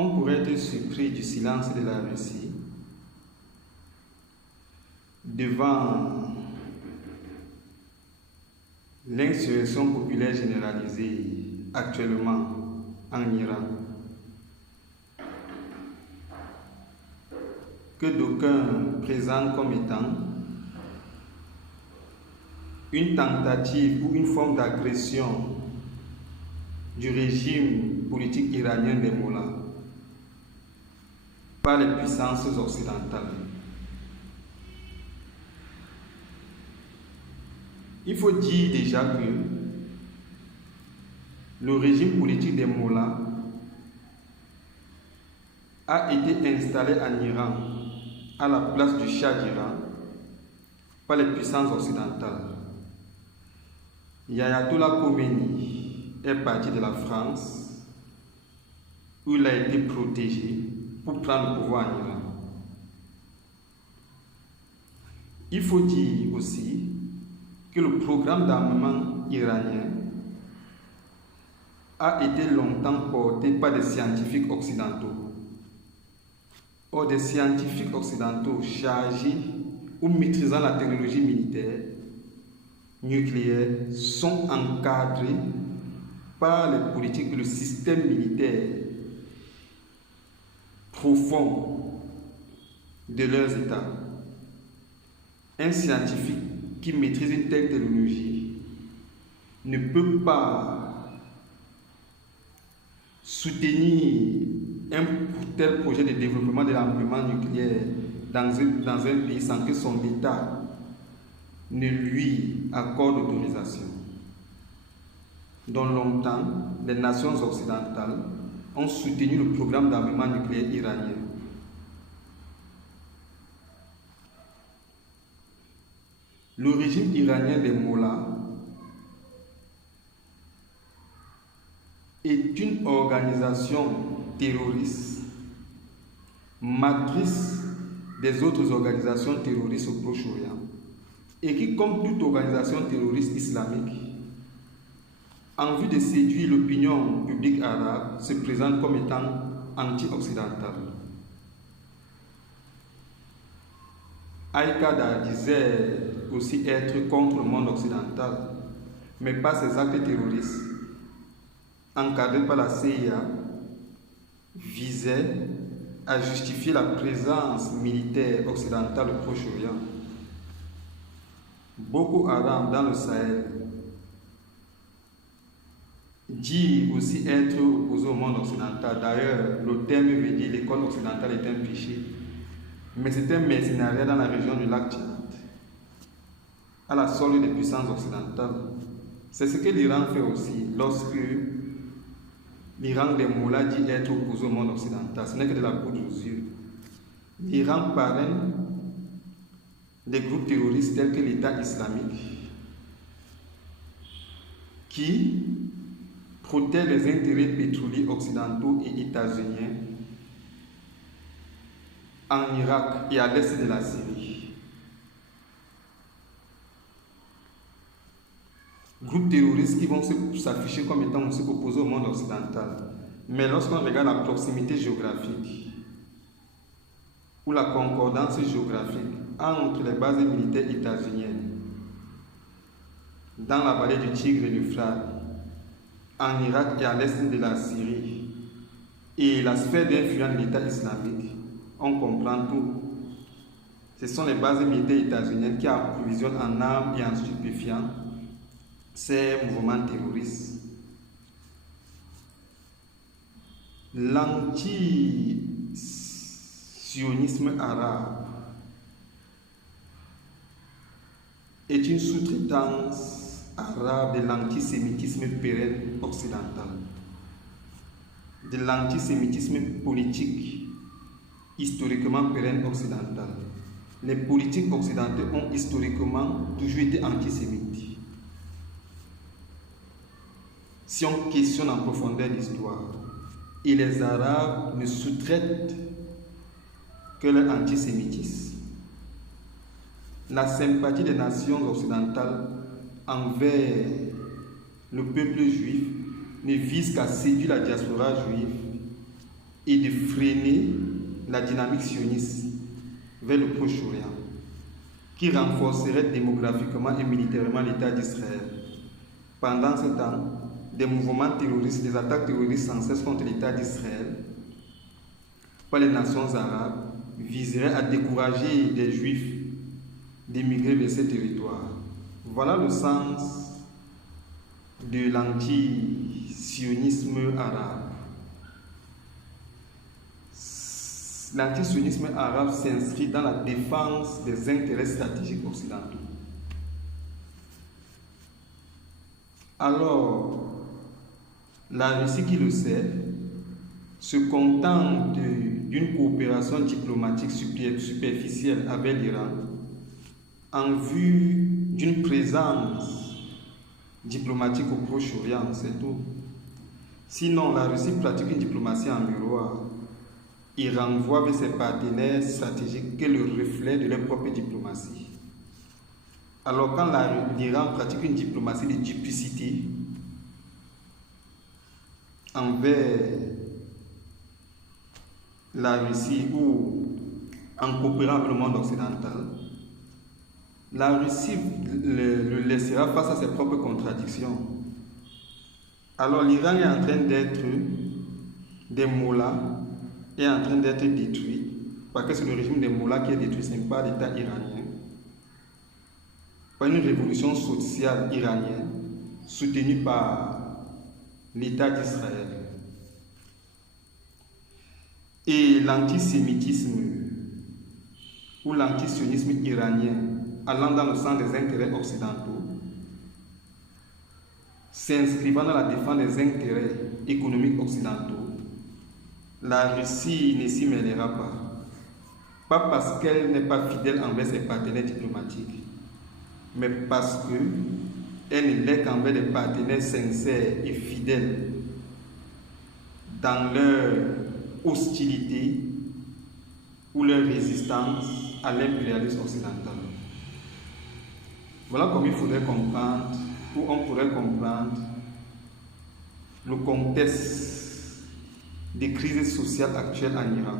On pourrait être surpris du silence de la Russie devant l'insurrection populaire généralisée actuellement en Iran, que d'aucuns présentent comme étant une tentative ou une forme d'agression du régime politique iranien des mollahs par les puissances occidentales. Il faut dire déjà que le régime politique des mollahs a été installé en Iran à la place du Shah d'Iran par les puissances occidentales. Ayatollah Khomeini est parti de la France où il a été protégé pour prendre le pouvoir en Iran. Il faut dire aussi que le programme d'armement iranien a été longtemps porté par des scientifiques occidentaux. Or, des scientifiques occidentaux chargés ou maîtrisant la technologie militaire nucléaire sont encadrés par les politiques et le système militaire profond de leurs États. Un scientifique qui maîtrise une telle technologie ne peut pas soutenir un tel projet de développement de l'armement nucléaire dans un pays sans que son État ne lui accorde autorisation. Dans longtemps, les nations occidentales ont soutenu le programme d'armement nucléaire iranien. Le régime iranien des mollahs est une organisation terroriste, matrice des autres organisations terroristes au Proche-Orient, et qui, comme toute organisation terroriste islamique, en vue de séduire l'opinion publique arabe, se présente comme étant anti-occidentale. Al-Qaïda disait aussi être contre le monde occidental, mais par ses actes terroristes, encadrés par la CIA, visait à justifier la présence militaire occidentale au Proche-Orient. Boko Haram dans le Sahel dit aussi être opposé au monde occidental. D'ailleurs, le terme veut dire l'école occidentale est un péché. Mais c'est un mercenariat dans la région du lac Tchad, à la solde des puissances occidentales. C'est ce que l'Iran fait aussi lorsque l'Iran des mollahs dit être opposé au monde occidental. Ce n'est que de la poudre aux yeux. L'Iran parraine des groupes terroristes tels que l'État islamique qui protège les intérêts pétroliers occidentaux et états-uniens en Irak et à l'est de la Syrie. Groupes terroristes qui vont s'afficher comme étant aussi opposés au monde occidental. Mais lorsqu'on regarde la proximité géographique ou la concordance géographique entre les bases militaires états-uniennes dans la vallée du Tigre et du L'Euphrate, en Irak et à l'est de la Syrie, et la sphère d'influence de l'État islamique, on comprend tout. Ce sont les bases militaires états-uniennes qui approvisionnent en armes et en stupéfiants ces mouvements terroristes. L'anti-sionisme arabe est une sous-traitance arabe de l'antisémitisme pérenne occidental, de l'antisémitisme politique historiquement pérenne occidental. Les politiques occidentales ont historiquement toujours été antisémites. Si on questionne en profondeur l'histoire, et les Arabes ne sous-traitent que leur antisémitisme, la sympathie des nations occidentales envers le peuple juif ne vise qu'à séduire la diaspora juive et de freiner la dynamique sioniste vers le Proche-Orient, qui renforcerait démographiquement et militairement l'État d'Israël. Pendant ce temps, des mouvements terroristes, des attaques terroristes sans cesse contre l'État d'Israël par les nations arabes viseraient à décourager des Juifs d'émigrer vers ces territoires. Voilà le sens de l'antisionisme arabe. L'antisionisme arabe s'inscrit dans la défense des intérêts stratégiques occidentaux. Alors, la Russie qui le sait se contente d'une coopération diplomatique superficielle avec l'Iran en vue d'une présence diplomatique au Proche-Orient, c'est tout. Sinon, la Russie pratique une diplomatie en miroir. Il renvoie vers ses partenaires stratégiques que le reflet de leur propre diplomatie. Alors quand l'Iran pratique une diplomatie de duplicité envers la Russie ou en coopérant avec le monde occidental, la Russie le laissera face à ses propres contradictions. Alors l'Iran est en train d'être des mollahs, est en train d'être détruit, parce que c'est le régime des mollahs qui est détruit, ce n'est pas l'État iranien, par une révolution sociale iranienne soutenue par l'État d'Israël. Et l'antisémitisme ou l'antisionisme iranien allant dans le sens des intérêts occidentaux, s'inscrivant dans la défense des intérêts économiques occidentaux, la Russie ne s'y mêlera pas. Pas parce qu'elle n'est pas fidèle envers ses partenaires diplomatiques, mais parce qu'elle ne l'est qu'envers des partenaires sincères et fidèles dans leur hostilité ou leur résistance à l'impérialisme occidental. Voilà comme il faudrait comprendre, ou on pourrait comprendre, le contexte des crises sociales actuelles en Iran.